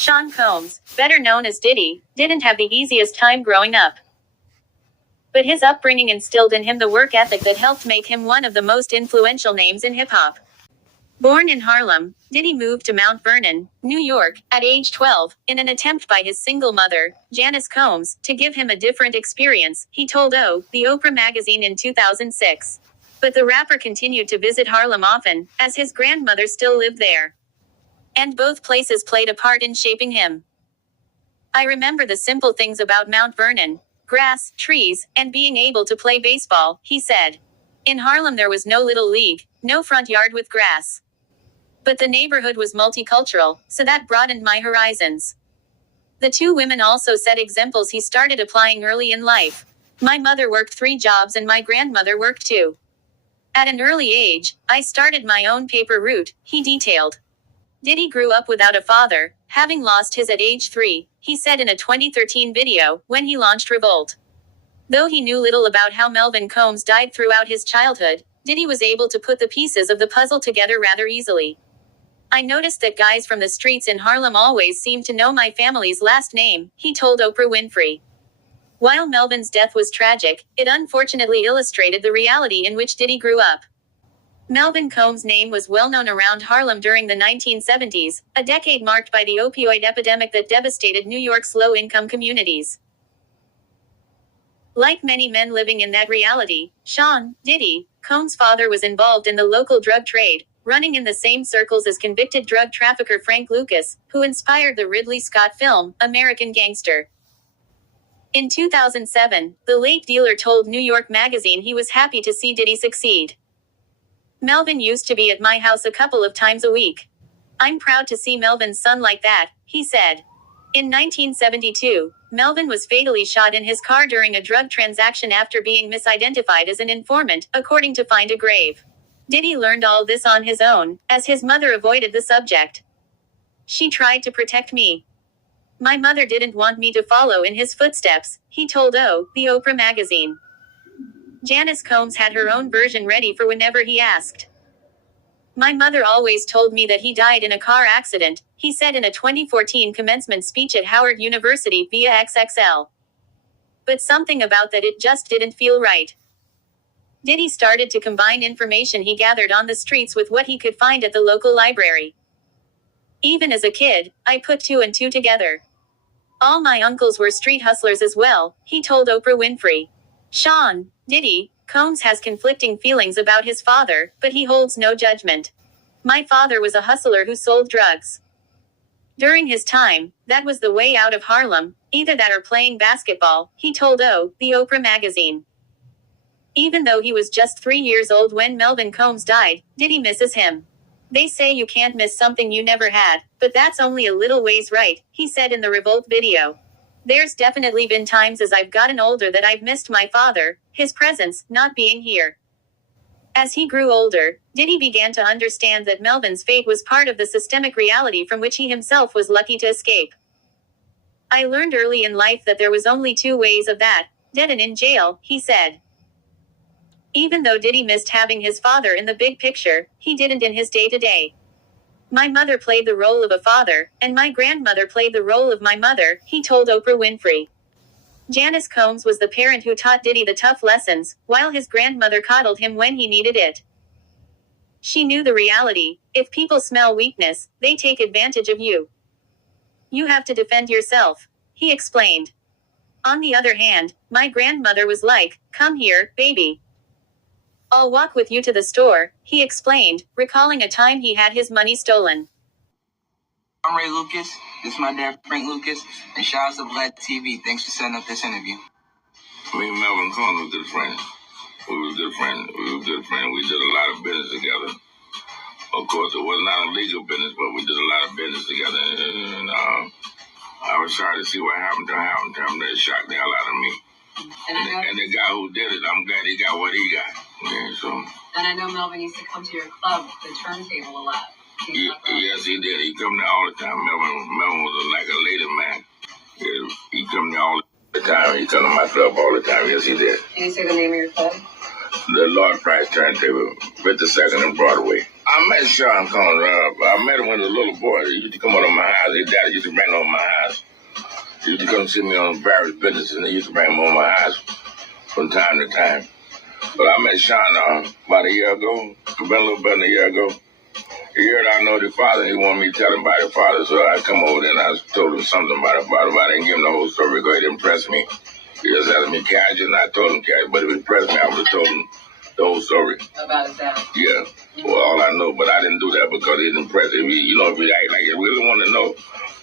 Sean Combs, better known as Diddy, didn't have the easiest time growing up. But his upbringing instilled in him the work ethic that helped make him one of the most influential names in hip-hop. Born in Harlem, Diddy moved to Mount Vernon, New York, at age 12, in an attempt by his single mother, Janice Combs, to give him a different experience, he told the Oprah magazine in 2006. But the rapper continued to visit Harlem often, as his grandmother still lived there. And both places played a part in shaping him. I remember the simple things about Mount Vernon: grass, trees, and being able to play baseball, he said. In Harlem there was no little league, no front yard with grass. But the neighborhood was multicultural, so that broadened my horizons. The two women also set examples he started applying early in life. My mother worked 3 jobs and my grandmother worked 2. At an early age, I started my own paper route, he detailed. Diddy grew up without a father, having lost his at age 3, he said in a 2013 video, when he launched Revolt. Though he knew little about how Melvin Combs died throughout his childhood, Diddy was able to put the pieces of the puzzle together rather easily. I noticed that guys from the streets in Harlem always seemed to know my family's last name, he told Oprah Winfrey. While Melvin's death was tragic, it unfortunately illustrated the reality in which Diddy grew up. Melvin Combs' name was well known around Harlem during the 1970s, a decade marked by the opioid epidemic that devastated New York's low-income communities. Like many men living in that reality, Sean, Diddy, Combs' father was involved in the local drug trade, running in the same circles as convicted drug trafficker Frank Lucas, who inspired the Ridley Scott film, American Gangster. In 2007, the late dealer told New York Magazine he was happy to see Diddy succeed. Melvin used to be at my house a couple of times a week. I'm proud to see Melvin's son like that, he said. In 1972, Melvin was fatally shot in his car during a drug transaction after being misidentified as an informant, according to Find a Grave. Diddy learned all this on his own, as his mother avoided the subject. She tried to protect me. My mother didn't want me to follow in his footsteps, he told the Oprah magazine. Janice Combs had her own version ready for whenever he asked. My mother always told me that he died in a car accident, he said in a 2014 commencement speech at Howard University via XXL. But something about that it just didn't feel right. Diddy started to combine information he gathered on the streets with what he could find at the local library. Even as a kid, I put 2 and 2 together. All my uncles were street hustlers as well, he told Oprah Winfrey. Sean, Diddy, Combs has conflicting feelings about his father, but he holds no judgment. My father was a hustler who sold drugs. During his time, that was the way out of Harlem, either that or playing basketball, he told the Oprah magazine. Even though he was just 3 years old when Melvin Combs died, Diddy misses him. They say you can't miss something you never had, but that's only a little ways right, he said in the Revolt video. There's definitely been times as I've gotten older that I've missed my father, his presence, not being here. As he grew older, Diddy began to understand that Melvin's fate was part of the systemic reality from which he himself was lucky to escape. I learned early in life that there was only 2 ways of that, dead and in jail, he said. Even though Diddy missed having his father in the big picture, he didn't in his day-to-day. My mother played the role of a father, and my grandmother played the role of my mother, he told Oprah Winfrey. Janice Combs was the parent who taught Diddy the tough lessons, while his grandmother coddled him when he needed it. She knew the reality: if people smell weakness, they take advantage of you. You have to defend yourself, he explained. On the other hand, my grandmother was like, come here, baby. I'll walk with you to the store, he explained, recalling a time he had his money stolen. I'm Ray Lucas. This is my dad, Frank Lucas, and shout out to Black TV. Thanks for setting up this interview. Me and Melvin Combs were good friends. We were good friends. We did a lot of business together. Of course, it was not a legal business, but we did a lot of business together. And I was sorry to see what happened to him. That shocked the hell out of me. And the guy who did it, I'm glad he got what he got. Yeah, so. And I know Melvin used to come to your club, the turntable, a lot. Yes, he did. He come there all the time. Melvin was like a lady man. Yeah, he come there all the time. He come to my club all the time. Yes, he did. Can you say the name of your club? The Lord Price Turntable, 52nd and Broadway. I met Sean Combs. I met him when he was a little boy. He used to come over to my house. His daddy used to bring him over to my house. He used to come see me on various businesses, and he used to bring him over to my house from time to time. But I met Sean about a year ago. It's been a little better than a year ago. He heard I know the father. He wanted me to tell him about the father, so I come over there and I told him something about the father. But I didn't give him the whole story because it impressed me. He just asked me casual, and I told him casual. But if it impressed me, I would have told him the whole story. About his dad. Yeah. Well, all I know, but I didn't do that because it impressed him. If he act like he really want to know,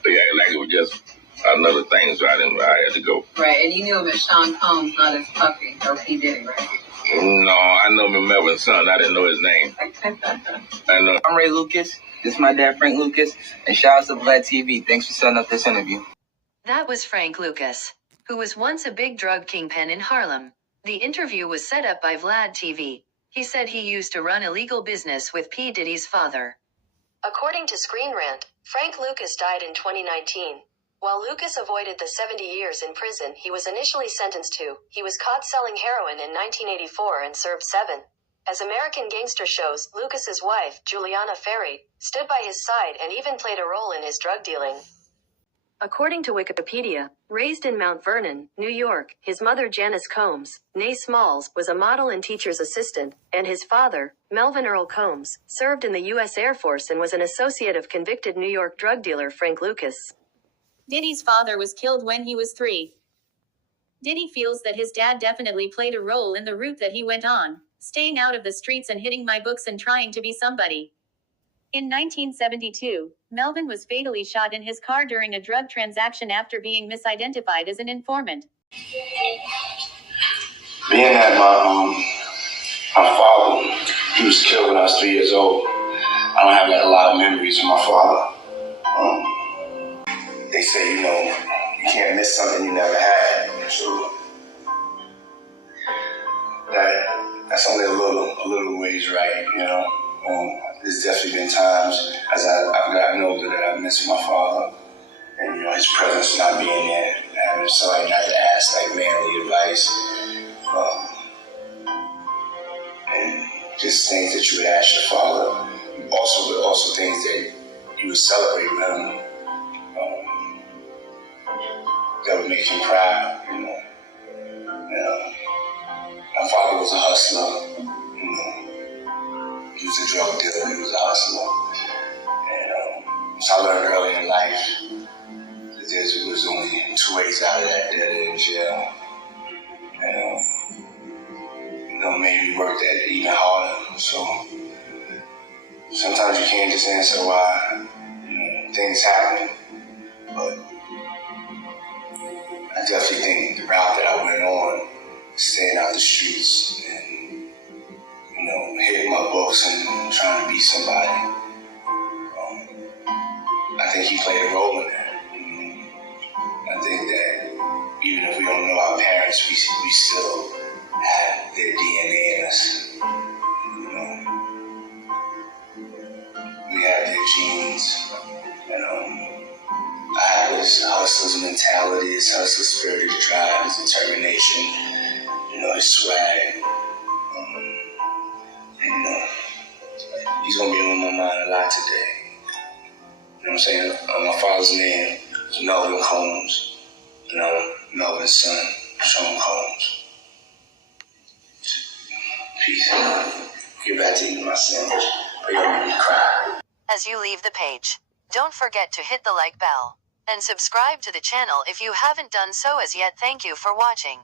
he act like it was just another thing, so I had to go. Right, and you knew him as Sean Combs, not as Puffy or P. Diddy, right? No, I know him Melvin's son. I didn't know his name. I know. I'm Ray Lucas. This is my dad, Frank Lucas. And shout out to Vlad TV. Thanks for setting up this interview. That was Frank Lucas, who was once a big drug kingpin in Harlem. The interview was set up by Vlad TV. He said he used to run illegal business with P. Diddy's father. According to Screen Rant, Frank Lucas died in 2019. While Lucas avoided the 70 years in prison he was initially sentenced to, he was caught selling heroin in 1984 and served 7. As American Gangster shows, Lucas's wife, Juliana Ferry, stood by his side and even played a role in his drug dealing. According to Wikipedia, raised in Mount Vernon, New York, his mother Janice Combs, née Smalls, was a model and teacher's assistant, and his father, Melvin Earl Combs, served in the U.S. Air Force and was an associate of convicted New York drug dealer Frank Lucas. Diddy's father was killed when he was 3. Diddy feels that his dad definitely played a role in the route that he went on, staying out of the streets and hitting my books and trying to be somebody. In 1972, Melvin was fatally shot in his car during a drug transaction after being misidentified as an informant. Being that my father, he was killed when I was 3 years old, I don't have a lot of memories of my father. They say, you can't miss something you never had. So that's only a little ways right, There's definitely been times as I've gotten older that I've missed my father, and his presence not being there, having somebody not to ask manly advice, and just things that you would ask your father. Also things that you would celebrate with him, that would make him proud. My father was a hustler. He was a drug dealer, he was a hustler. And so I learned early in life that there was only 2 ways out of that, dead and in jail. And maybe work that even harder. So sometimes you can't just answer why things happen. But I definitely think the route that I went on, staying out the streets and hitting my books and trying to be somebody. I think he played a role in that. I think that even if we don't know our parents, we still have their DNA in us. We have their genes. I have his hustler's mentality, his hustler spirit, his drive, his determination, his swag. He's gonna be on my mind a lot today. You know what I'm saying? My father's name is Melvin Combs, and I'm Melvin's son, Sean Combs. Peace. Get back to eating my sandwich. But you don't make me cry. As you leave the page, don't forget to hit the like bell and subscribe to the channel if you haven't done so as yet. Thank you for watching.